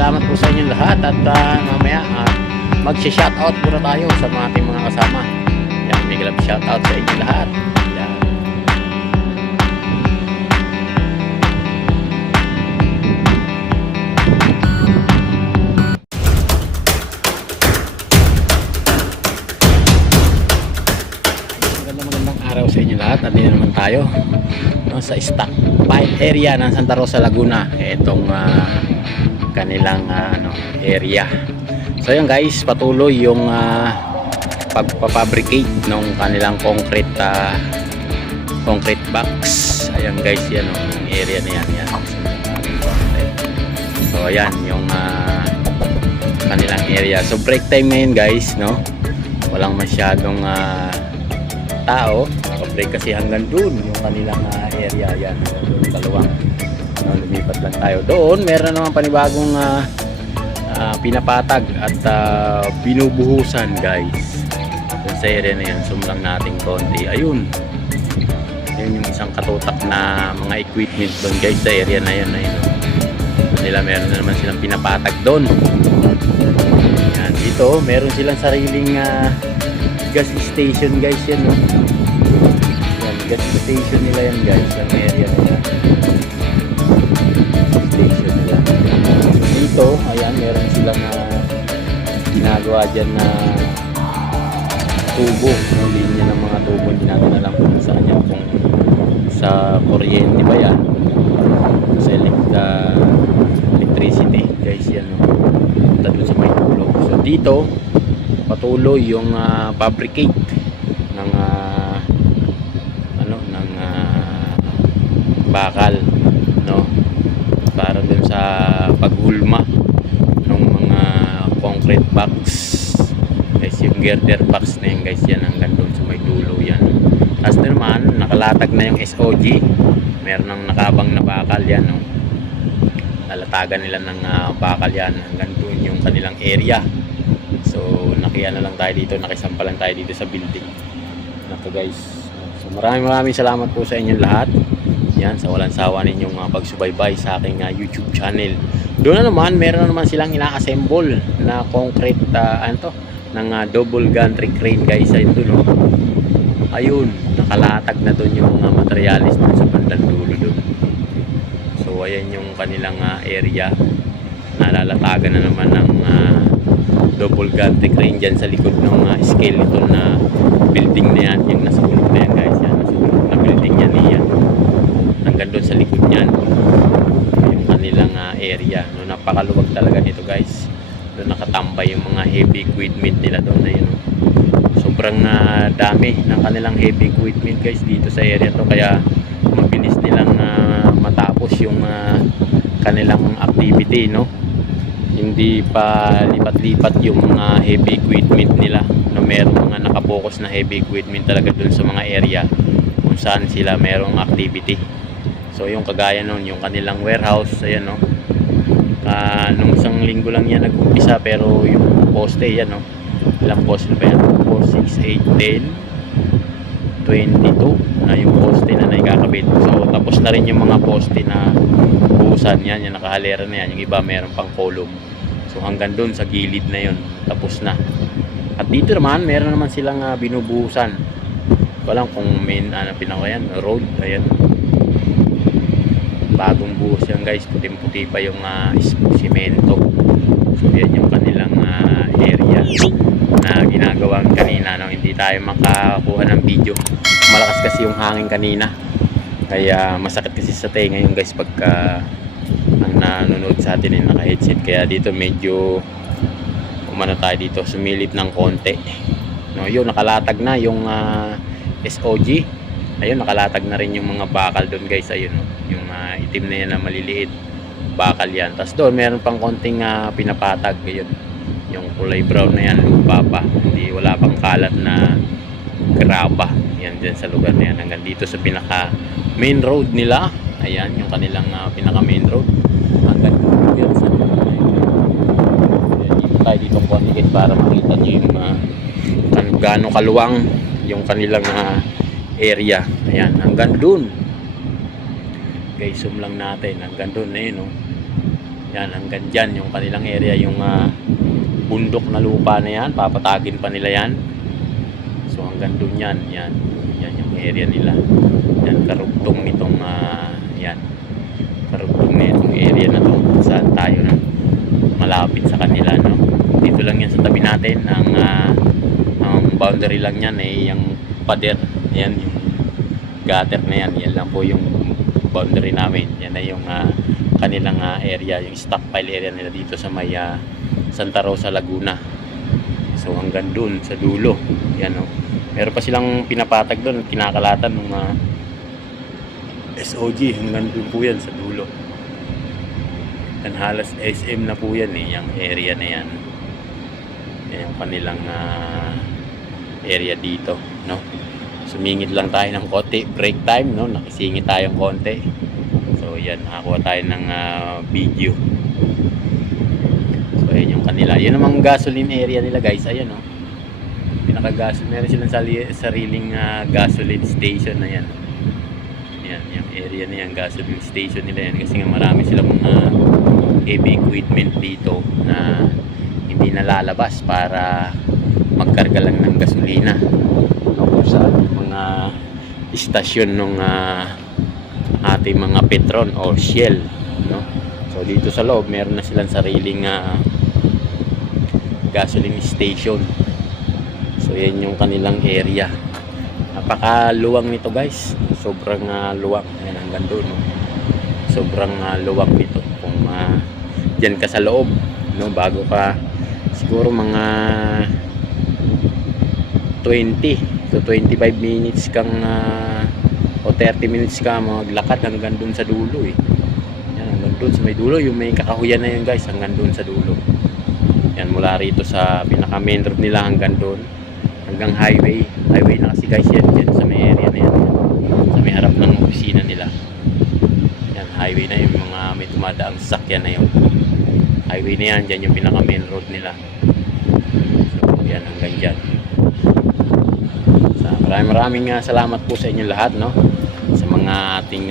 salamat po sa inyong lahat at mamaya mag-shoutout muna tayo sa mga ating mga kasama. Yan, big love shoutout sa inyong lahat. Yan. Magandang araw sa inyo lahat. Andito naman tayo sa stockpile area ng Santa Rosa, Laguna. Itong kanilang area. So yun guys, patuloy yung pagpapabricate ng kanilang concrete box. Ayan guys, yan yung area na yan. So ayan yung kanilang area. So break time ngayon guys, no? Walang masyadong tao. Break kasi hanggang dun yung kanilang area. Yan, dalawang lumipat lang tayo doon. Meron naman panibagong pinapatag at binubuhusan guys doon sa area na yan. Zoom lang natin konti. Ayun yung isang katutak na mga equipment doon guys sa area na yan. Meron na naman silang pinapatag doon. Yan, dito meron silang sariling gas station guys yan, no? Yan, gas station nila yan guys, ang area na yan. Station nila. Dito, ayan, meron silang ginagawa dyan na tubo, yung linya ng mga tubo. Hindi natin alam kung sa kanya, kung sa kuryente ba yan, sa electricity guys yan, no? Doon sa may tulog. So dito patuloy yung fabricate ng bakal, no, para dun sa paghulma ng mga concrete box guys. Yung girder box na yun guys, yan hanggang dun sa may dulo yan. Tapos naman nakalatag na yung SOG, meron ng nakabang na bakal yan, no? Lalatagan nila ng bakal yan hanggang dun yung kanilang area. So nakiano lang tayo dito, nakisampa lang tayo dito sa building nako guys. So maraming salamat po sa inyong lahat. Yan, sa walang sawa ninyong pagsubaybay sa aking YouTube channel. Doon na naman, meron na naman silang ina-assemble na concrete ng double gantry crane guys. Ayun doon, no? Ayun, nakalatag na doon yung mga materialis doon sa bandang dulo doon. So ayan yung kanilang area. Nalalatagan na naman ng double gantry crane dyan sa likod ng skeleton na building na yan. Yung nasa ulog na yan guys, yan, nasa ulog na building yan yan. Hanggang doon sa likod niyan yung kanilang area, no? Napakaluwag talaga nito guys. Doon nakatambay yung mga heavy equipment nila doon na yun, no? Sobrang dami ng kanilang heavy equipment guys dito sa area to, kaya mabilis nilang matapos yung kanilang activity, no? Hindi pa lipat-lipat yung mga heavy equipment nila, no? Merong mga nakapokus na heavy equipment talaga doon sa mga area kung saan sila merong activity. So yung kagaya nun, yung kanilang warehouse, ayan, no? Nung isang linggo lang yan nag-umpisa, pero yung poste yan, no? Ilang poste pa yan? 4, 6, 8, 10, 22 na yung poste na naikakabit. So tapos na rin yung mga poste na buhusan yan, yung nakahalera na yan. Yung iba meron pang column. So hanggang dun sa gilid na yun, tapos na. At dito naman, meron naman silang binubuhusan. Walang kung main pinakayan, road, ayan. Bagong buhos yan guys, puting-puti pa yung simento. So yan yung kanilang area na ginagawa kanina, no? Hindi tayo makakuha ng video, malakas kasi yung hangin kanina, kaya masakit kasi sa tenga yung guys pagka ang nanonood sa atin ay naka headset. Kaya dito medyo umano tayo dito, sumilip ng konti, no? Yun, nakalatag na yung SOG. Ayun, nakalatag na rin yung mga bakal doon guys. Ayun, no? Yung itim na yan na maliliit, bakal yan. Tapos doon meron pang konting pinapatag. Ayun, yung kulay brown na yan, lupa pa, hindi, wala pang kalat na graba. Yan dyan sa lugar na yan, hanggang dito sa pinaka main road nila. Ayan yung kanilang pinaka main road, hanggang dito sa dito tayo ditong konti para makita nyo yung gaano kaluwang yung kanilang area. Ayan, hanggang dun guys, zoom lang natin hanggang dun na yun, no? Yan, hanggang dyan yung kanilang area, yung bundok na lupa na yan, papatagin pa nila yan. So hanggang dun yan, yan yung area nila. Yan, karugtong nitong yan, karugtong na itong area na to, saan tayo na malapit sa kanila, no? Dito lang yan sa tabi natin, ang boundary lang yan yung pader, yan yung gutter na yan, yan lang po yung boundary namin. Yan na yung kanilang area, yung stockpile area nila dito sa may Santa Rosa, Laguna. So hanggang dun sa dulo, yan o. Meron pa silang pinapatag dun, kinakalatan ng SOG, hanggang dun po yan sa dulo. Yan, halos SM na po yan yung area na yan. Yan yung kanilang area dito, no? Sumingit lang tayo ng konti, break time, no? Nakisingit tayong konti. So yan, nakakuha tayo ng video. So yan yung kanila. Yan namang gasoline area nila, guys. Ayan, no? Pinaka-gasoline. Meron silang sariling gasoline station na yan. Yan, yung area na yan, gasoline station nila yan. Kasi nga marami silang mga heavy equipment dito na hindi nalalabas para magkarga lang ng gasolina. O saan yung mga istasyon ng ating mga Petron or Shell, no? So dito sa loob meron na silang sariling gasoline station. So yan yung kanilang area. Napakaluwang nito, guys. Sobrang luwang. Ayan, hanggang doon, no? Sobrang luwang nito. Kung dyan ka sa loob, no, bago ka siguro mga 20 to 25 minutes kang o 30 minutes ka maglakad hanggang dun sa dulo yan, hanggang dun sa may dulo, yung may kakahuyan na yun, guys, hanggang dun sa dulo yan, mula rito sa pinaka main road nila hanggang dun, hanggang highway na kasi, guys, yan sa may area na yan, sa may harap ng opisina nila. Yan, highway na yung mga may tumadaang sasakyan na yun, highway na yan, dyan yung pinaka main road nila. So yan, hanggang dyan. Maraming salamat po sa inyo lahat, no? Sa mga ating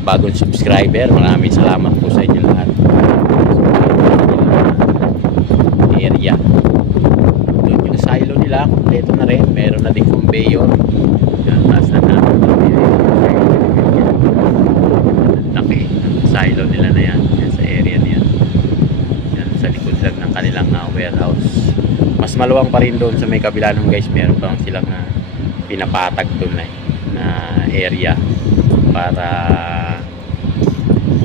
bagong subscriber, maraming salamat po sa inyo lahat. So, area. Doon yung silo nila, kompleto na rin. Meron na din conveyor. Yan, taas na natin. Laki. Silo nila na yan. Yan sa area na yan. Yan sa likod lang ng kanilang warehouse. Mas maluwang pa rin doon sa may kabila nung, guys. Meron pa silang pinapatag doon na area para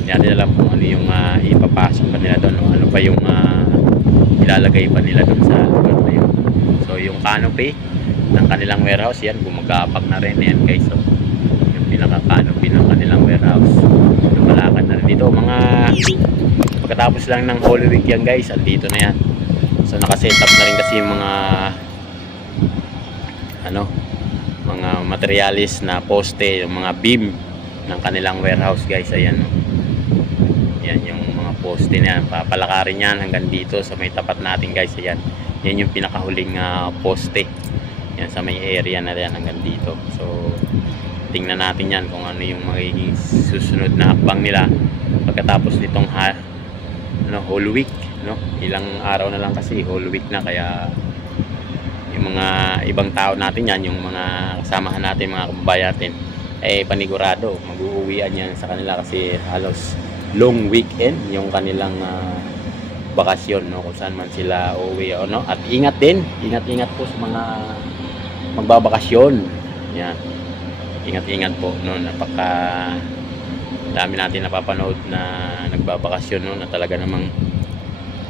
yan nila lang kung ano yung ipapasok pa nila doon, ano pa yung ilalagay pa nila doon sa lugar na yun. So yung canopy ng kanilang warehouse, yan gumagapag na rin yan, guys. So yung pinaka canopy ng kanilang warehouse, lumalakad na rin dito. Mga pagkatapos lang ng Holy Week yan, guys, andito na yan. So nakaset up na rin kasi yung mga mga materialis na poste, yung mga beam ng kanilang warehouse, guys. Ayan, no? Yan yung mga poste na yan, papalakarin yan hanggang dito sa may tapat natin, guys. Ayan, yan yung pinakahuling poste yan sa may area na yan hanggang dito. So tingnan natin yan kung ano yung magiging susunod na hakbang nila pagkatapos nitong Holy Week, no? Ilang araw na lang kasi Holy Week na, kaya yung mga ibang tao natin yan, yung mga kasamahan natin, mga kababayan natin, panigurado mag-uuwian yan sa kanila kasi halos long weekend yung kanilang bakasyon, no? Kung saan man sila uuwi, no? At ingat po sa mga magbabakasyon yan, ingat po, no? Napaka dami natin napapanood na nagbabakasyon, no? Na talaga namang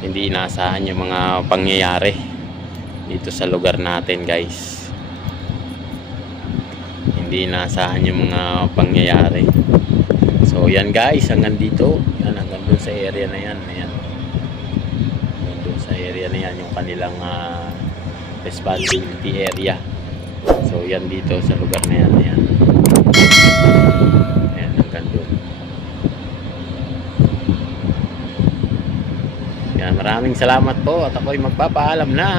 hindi inaasahan yung mga pangyayari dito sa lugar natin, guys. Hindi inaasahan yung mga pangyayari. So yan, guys, hanggang dito yan, hanggang dun sa area na yan, ayan. Hanggang dun sa area na yan yung kanilang responsibility area. So yan dito sa lugar na yan, ayan. Ayan, hanggang dun. Yan, maraming salamat po at ako'y magpapaalam na.